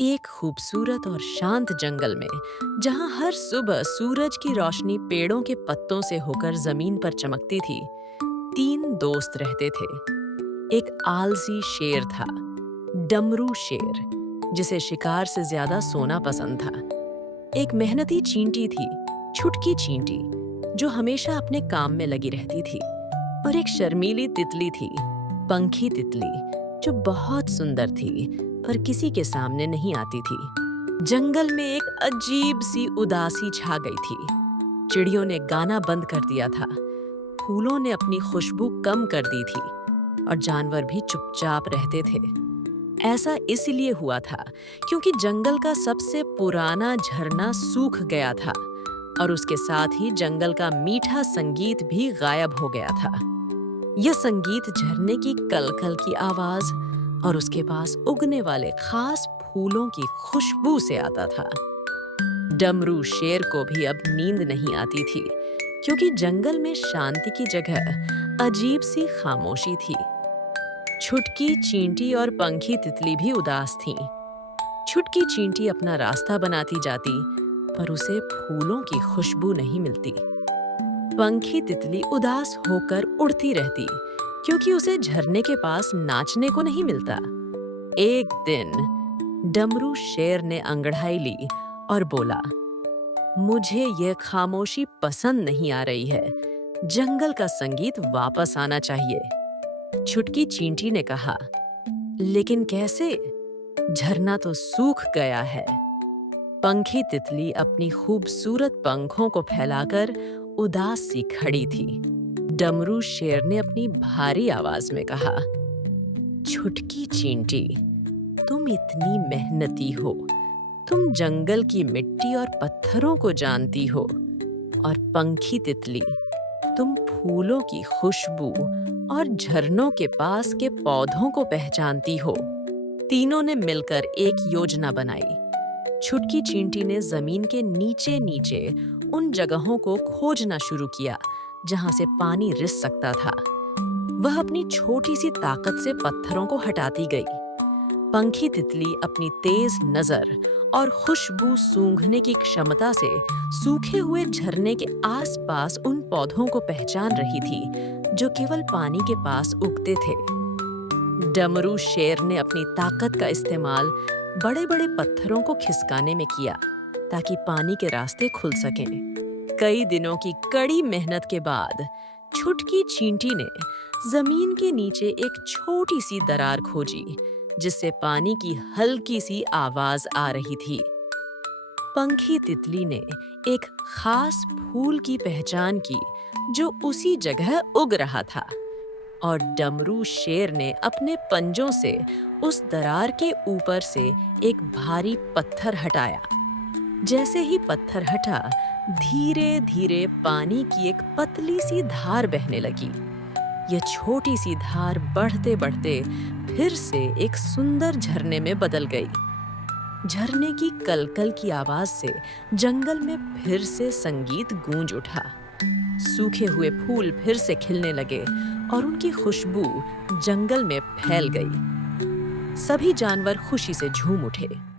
एक खूबसूरत और शांत जंगल में जहां हर सुबह सूरज की रोशनी पेड़ों के पत्तों से होकर जमीन पर चमकती थी, तीन दोस्त रहते थे। एक आलसी शेर था, डमरू शेर, जिसे शिकार से ज्यादा सोना पसंद था। एक मेहनती चींटी थी, छुटकी चींटी, जो हमेशा अपने काम में लगी रहती थी। और एक शर्मीली तितली थी, पंखी तितली, जो बहुत सुंदर थी पर किसी के सामने नहीं आती थी। जंगल में एक अजीब सी उदासी छा गई थी। चिड़ियों ने गाना बंद कर दिया था, फूलों ने अपनी खुशबू कम कर दी थी और जानवर भी चुपचाप रहते थे। ऐसा इसलिए हुआ था क्योंकि जंगल का सबसे पुराना झरना सूख गया था और उसके साथ ही जंगल का मीठा संगीत भी गायब हो गया था। यह संगीत झरने की कलकल की आवाज और उसके पास उगने वाले खास फूलों की खुशबू से आता था। डमरू शेर को भी अब नींद नहीं आती थी क्योंकि जंगल में शांति की जगह अजीब सी खामोशी थी। छुटकी चींटी और पंखी तितली भी उदास थीं। छुटकी चींटी अपना रास्ता बनाती जाती, पर उसे फूलों की खुशबू नहीं मिलती। पंखी तितली उदास होकर उड़ती रहती क्योंकि उसे झरने के पास नाचने को नहीं मिलता। एक दिन डमरू शेर ने अंगड़ाई ली और बोला, मुझे यह खामोशी पसंद नहीं आ रही है। जंगल का संगीत वापस आना चाहिए। छुटकी चींटी ने कहा, लेकिन कैसे? झरना तो सूख गया है। पंखी तितली अपनी खूबसूरत पंखों को फैलाकर उदास सी खड़ी थी। डमरू शेर ने अपनी भारी आवाज में कहा, छुटकी चींटी, तुम इतनी मेहनती हो, तुम जंगल की मिट्टी और पत्थरों को जानती हो। और पंखी तितली, तुम फूलों की खुशबू और झरनों के पास के पौधों को पहचानती हो। तीनों ने मिलकर एक योजना बनाई। छुटकी चींटी ने जमीन के नीचे नीचे उन जगहों को खोजना शुरू किया जहां से पानी रिस सकता था। वह अपनी छोटी सी ताकत से पत्थरों को हटाती गई। पंखी तितली अपनी तेज नजर और खुशबू सूंघने की क्षमता से सूखे हुए झरने के आसपास उन पौधों को पहचान रही थी जो केवल पानी के पास उगते थे। डमरू शेर ने अपनी ताकत का इस्तेमाल बड़े-बड़े पत्थरों को खिसकाने में किया ताकि पानी के रास्ते खुल सकें। कई दिनों की कड़ी मेहनत के बाद छुटकी चींटी ने जमीन के नीचे एक छोटी सी दरार खोजी जिससे पानी की हल्की सी आवाज आ रही थी। पंखी तितली ने एक खास फूल की पहचान की जो उसी जगह उग रहा था और डमरू शेर ने अपने पंजों से उस दरार के ऊपर से एक भारी पत्थर हटाया। जैसे ही पत्थर हटा, धीरे धीरे पानी की एक पतली सी धार बहने लगी। यह छोटी सी धार बढ़ते बढ़ते फिर से एक सुंदर झरने में बदल गई। झरने की कलकल की आवाज से जंगल में फिर से संगीत गूंज उठा। सूखे हुए फूल फिर से खिलने लगे और उनकी खुशबू जंगल में फैल गई। सभी जानवर खुशी से झूम उठे।